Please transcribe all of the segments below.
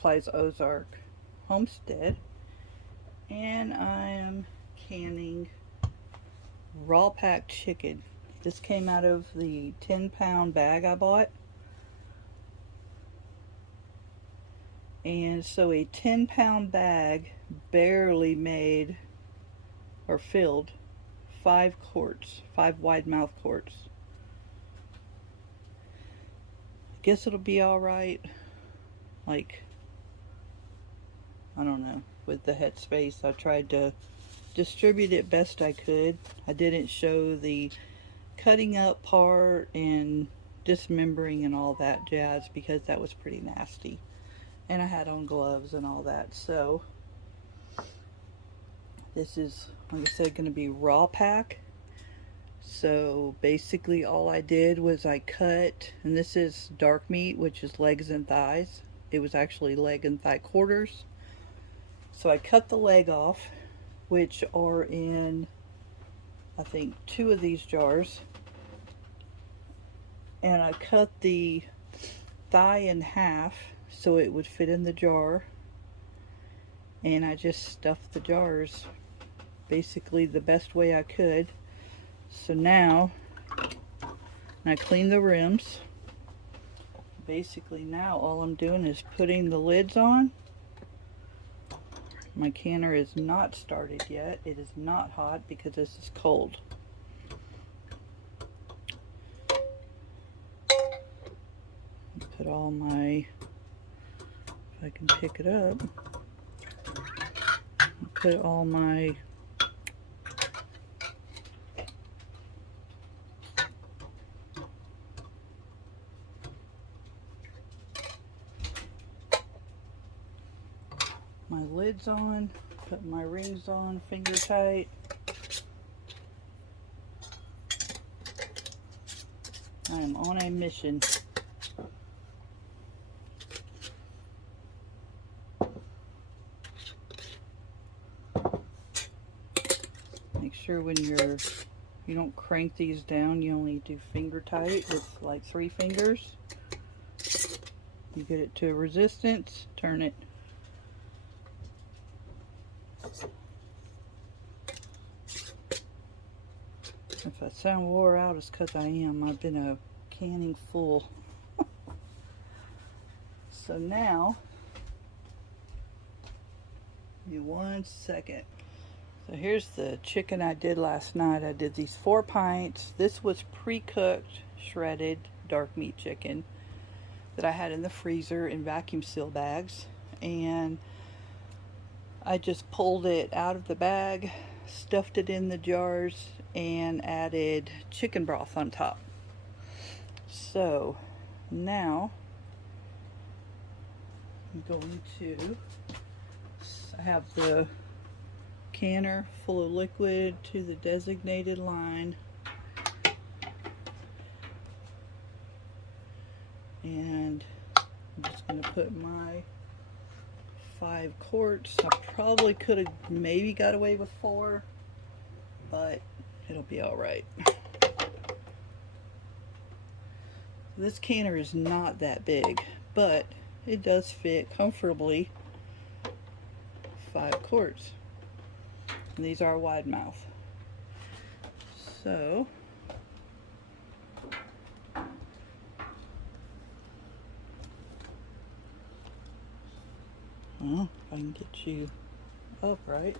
Dragonflyz Ozark Homestead, and I am canning raw packed chicken. This came out of the 10-pound bag I bought. And so a 10-pound bag barely made or filled 5 quarts, 5 wide mouth quarts. Guess it'll be alright. Like, I don't know, with the headspace I tried to distribute it best I could. I didn't show the cutting up part and dismembering and all that jazz because that was pretty nasty, and I had on gloves and all that. So this is, like I said, going to be raw pack. So basically all I did was I cut, and this is dark meat, which is legs and thighs. It was actually leg and thigh quarters. So I cut the leg off, which are in, I think, 2 of these jars. And I cut the thigh in half so it would fit in the jar. And I just stuffed the jars basically the best way I could. So now, I cleaned the rims. Basically now all I'm doing is putting the lids on. My canner is not started yet. It is not hot because this is cold. Put all my, if I can pick it up, put all my lids on, put my rings on, finger tight. I am on a mission. Make sure when you don't crank these down, you only do finger tight with like 3 fingers. You get it to a resistance, turn it. If I sound wore out, it's because I am. I've been a canning fool. So now, give me 1 second. So here's the chicken I did last night. I did these 4 pints. This was pre-cooked, shredded, dark meat chicken that I had in the freezer in vacuum seal bags. And I just pulled it out of the bag, stuffed it in the jars, and added chicken broth on top. So now I'm going to, I have the canner full of liquid to the designated line, and I'm just going to put my 5 quarts. I probably could have maybe got away with 4, but it'll be all right. This canner is not that big, but it does fit comfortably 5 quarts. And these are wide mouth. So well, if I can get you upright.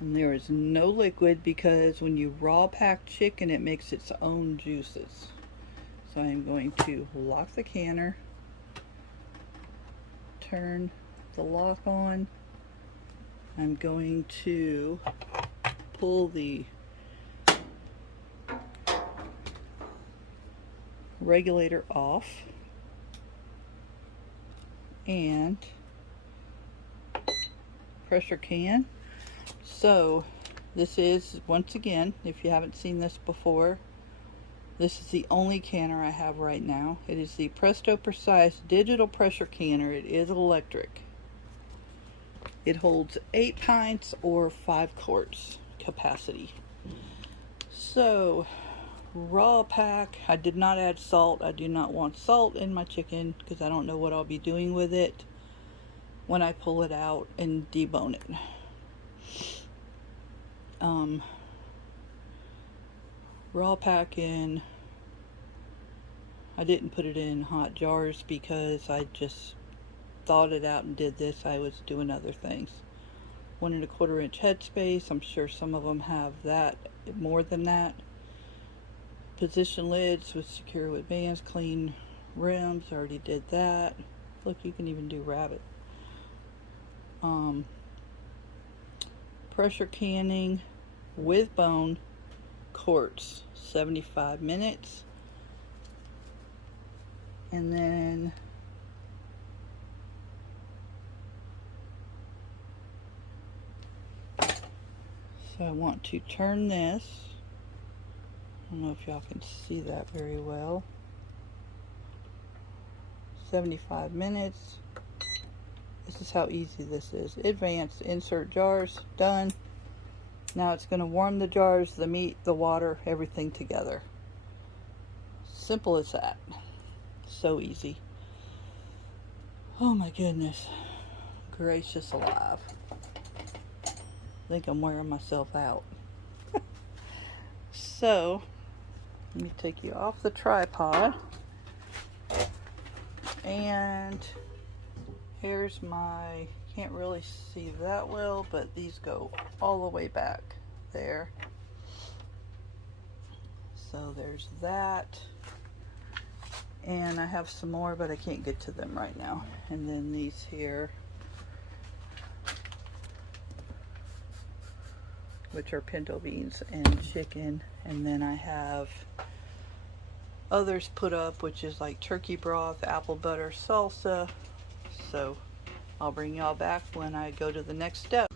And there is no liquid because when you raw pack chicken, it makes its own juices. So I'm going to lock the canner, turn the lock on. I'm going to pull the regulator off and pressure can. So this is, once again, if you haven't seen this before, this is the only canner I have right now. It is the Presto Precise digital pressure canner. It is electric. It holds 8 pints or 5 quarts capacity. So raw pack. I did not add salt. I do not want salt in my chicken because I don't know what I'll be doing with it when I pull it out and debone it. Raw pack in. I didn't put it in hot jars because I just thawed it out and did this. I was doing other things. 1 1/4 inch headspace. I'm sure some of them have that, more than that. Position lids with secure with bands, clean rims. Already did that. Look, you can even do rabbit. Pressure canning with bone, quarts, 75 minutes. And then so I want to turn this. I don't know if y'all can see that very well. 75 minutes. This is how easy this is. Advanced, insert jars, done. Now it's going to warm the jars, the meat, the water, everything together. Simple as that. So easy. Oh my goodness. Gracious alive. I think I'm wearing myself out. So, let me take you off the tripod. And here's my, can't really see that well, but these go all the way back there. So there's that. And I have some more, but I can't get to them right now. And then these here, which are pinto beans and chicken. And then I have others put up, which is like turkey broth, apple butter, salsa. So I'll bring y'all back when I go to the next step.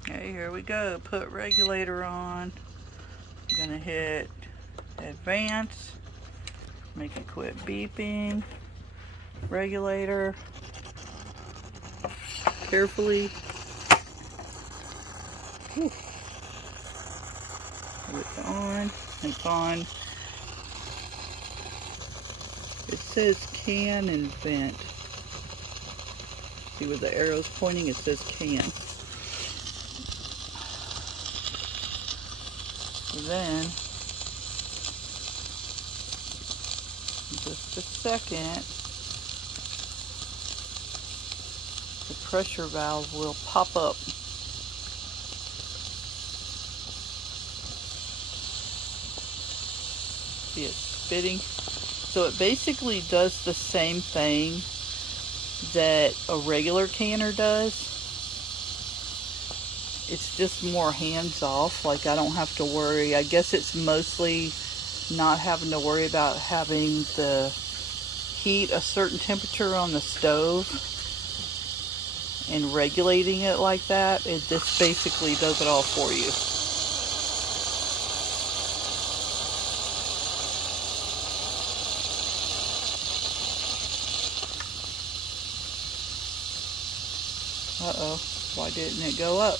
Okay, here we go. Put regulator on. I'm gonna hit advance. Make it quit beeping. Regulator. Carefully. Whew. It's on. It's on. It says can and vent. See where the arrow's pointing? It says can. Then, just a second, the pressure valve will pop up. See it spitting? So it basically does the same thing that a regular canner does. It's just more hands off. Like, I don't have to worry. I guess it's mostly not having to worry about having the heat a certain temperature on the stove and regulating it like that. This basically does it all for you. Uh-oh, why didn't it go up?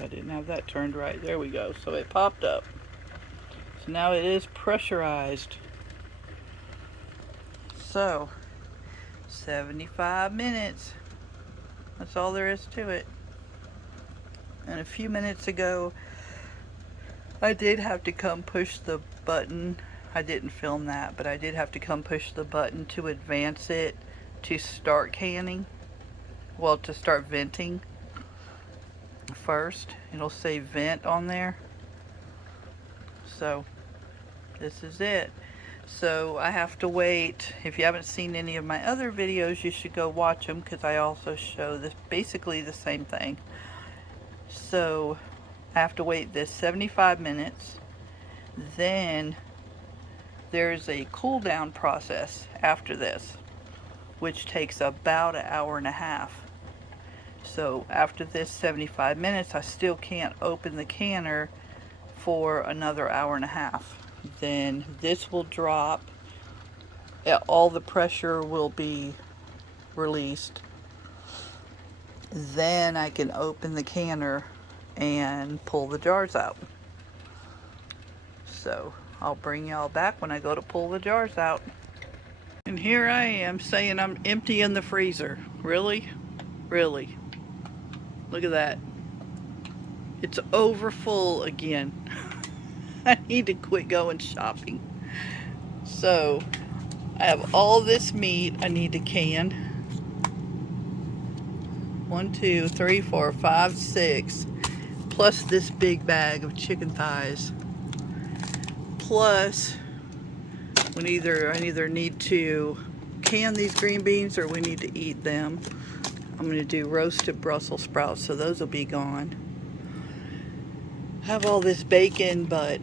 I didn't have that turned right. There we go. So it popped up. So now it is pressurized. So, 75 minutes. That's all there is to it. And a few minutes ago, I did have to come push the button. I didn't film that, but I did have to come push the button to advance it to start canning. Well, to start venting first. It'll say vent on there. So, this is it. So, I have to wait. If you haven't seen any of my other videos, you should go watch them, because I also show this basically the same thing. So, I have to wait this 75 minutes. Then there's a cool down process after this, which takes about an hour and a half. So after this 75 minutes, I still can't open the canner for another hour and a half. Then this will drop. All the pressure will be released, then I can open the canner and pull the jars out. So I'll bring y'all back when I go to pull the jars out. And here I am saying I'm emptying the freezer. Really? Really? Look at that. It's over full again. I need to quit going shopping. So I have all this meat I need to can. 1, 2, 3, 4, 5, 6. Plus this big bag of chicken thighs. Plus, I either need to can these green beans or we need to eat them. I'm going to do roasted Brussels sprouts, so those will be gone. I have all this bacon, but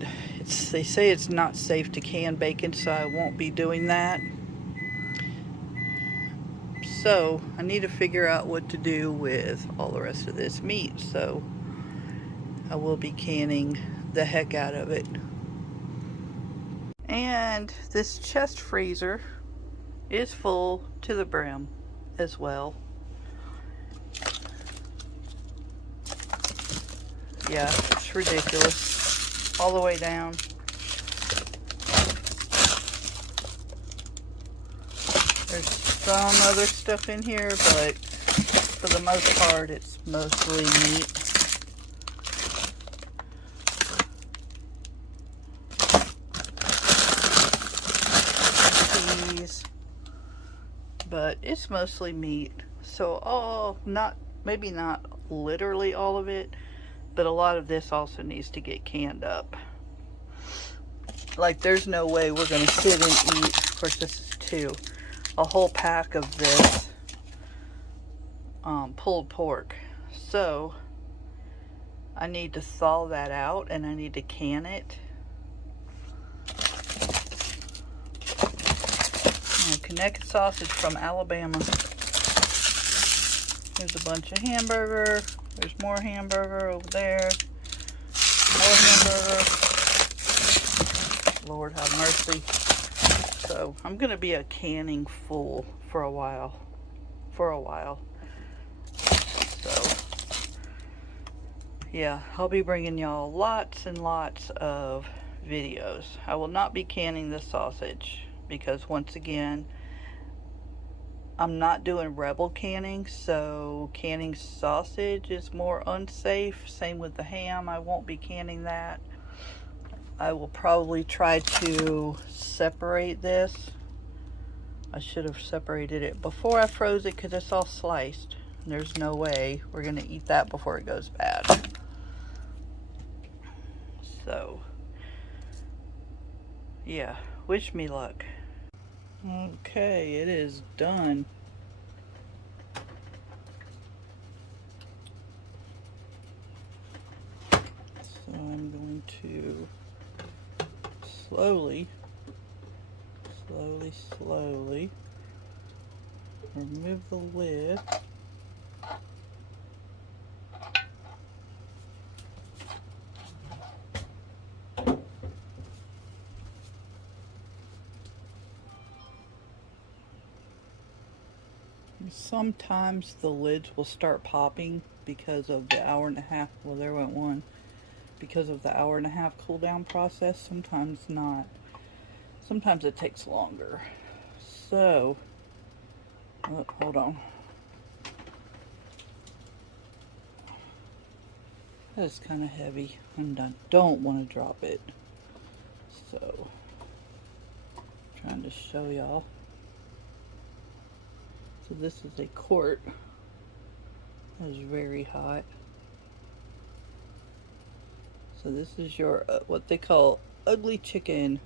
they say it's not safe to can bacon, so I won't be doing that. So I need to figure out what to do with all the rest of this meat, so I will be canning the heck out of it. And this chest freezer is full to the brim as well. Yeah, it's ridiculous. All the way down. There's some other stuff in here, but for the most part, it's mostly meat. Cheese. But it's mostly meat. So maybe not literally all of it, but a lot of this also needs to get canned up. Like, there's no way we're going to sit and eat, of course this is 2, a whole pack of this pulled pork. So I need to thaw that out and I need to can it. And Connecticut sausage from Alabama. There's a bunch of hamburger. There's more hamburger over there. More hamburger. Lord have mercy. So I'm going to be a canning fool for a while. So yeah, I'll be bringing y'all lots and lots of videos. I will not be canning the sausage because, once again, I'm not doing rebel canning, so canning sausage is more unsafe. Same with the ham. I won't be canning that. I will probably try to separate this. I should have separated it before I froze it because it's all sliced. There's no way we're going to eat that before it goes bad. So, yeah, wish me luck. Okay, it is done. So I'm going to slowly remove the lid. Sometimes the lids will start popping because of the 1.5 hours. Well, there went one. Because of the 1.5 hours cool down process. Sometimes not. Sometimes it takes longer. So, oh, hold on. That is kind of heavy. I don't want to drop it. So, trying to show y'all. So this is a quart. That is very hot. So this is your what they call ugly chicken.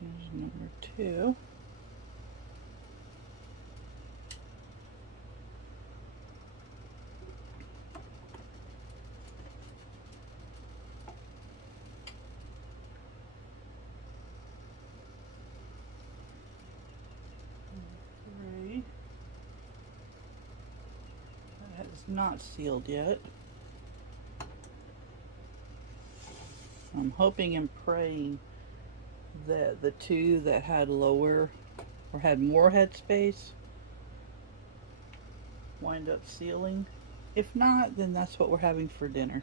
Here's number 2. not sealed yet. I'm hoping and praying that the two that had lower or had more headspace wind up sealing. If not, then that's what we're having for dinner,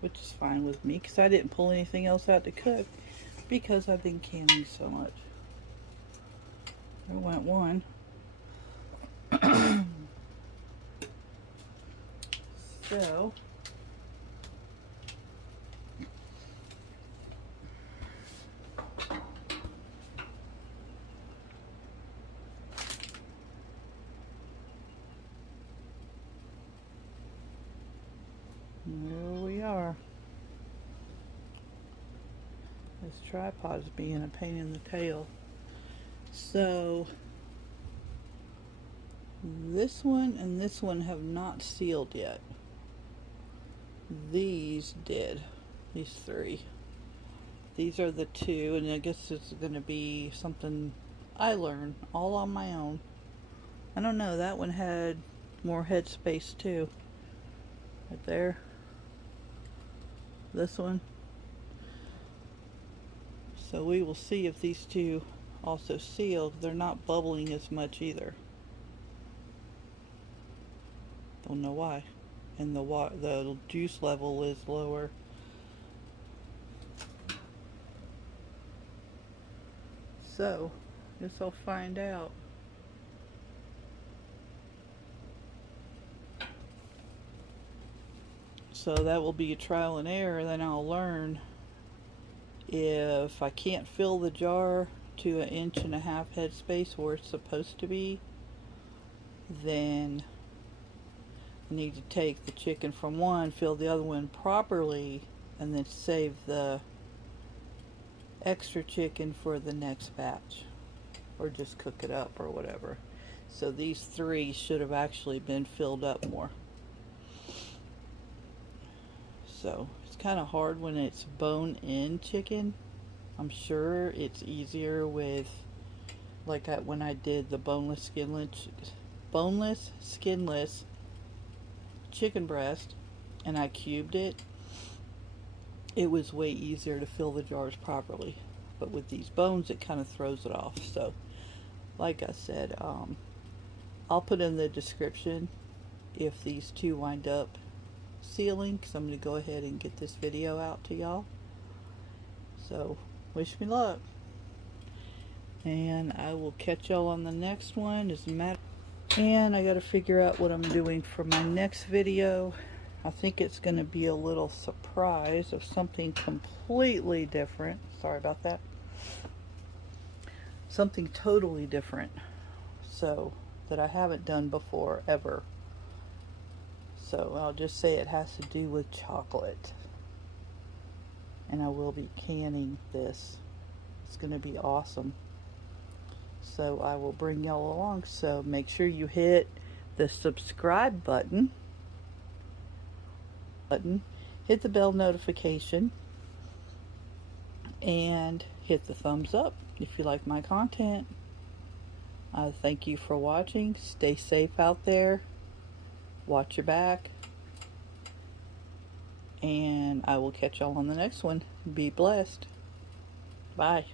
which is fine with me because I didn't pull anything else out to cook because I've been canning so much. There went one. So there we are. This tripod's being a pain in the tail. So this one and this one have not sealed yet. These did. These three. These are the two, and I guess it's going to be something I learned all on my own. I don't know, that one had more headspace too. Right there. This one. So we will see if these two also sealed. They're not bubbling as much either. Don't know why. And the juice level is lower. So, guess I'll find out. So that will be a trial and error. Then I'll learn if I can't fill the jar to 1.5 inches headspace where it's supposed to be, then I need to take the chicken from one, fill the other one properly, and then save the extra chicken for the next batch, or just cook it up or whatever. So these three should have actually been filled up more. So it's kind of hard when it's bone-in chicken. I'm sure it's easier with, like when I did the boneless, skinless chicken breast, and I cubed it. It was way easier to fill the jars properly. But with these bones, it kind of throws it off. So, like I said, I'll put in the description if these two wind up sealing, because I'm going to go ahead and get this video out to y'all. So wish me luck, and I will catch y'all on the next one. And I got to figure out what I'm doing for my next video. I think it's going to be a little surprise of something completely different. Sorry about that. Something totally different, so that I haven't done before ever. So I'll just say it has to do with chocolate. And I will be canning this. It's going to be awesome. So I will bring y'all along. So make sure you hit the subscribe button. Hit the bell notification. And hit the thumbs up if you like my content. Thank you for watching. Stay safe out there. Watch your back, and I will catch y'all on the next one. Be blessed. Bye.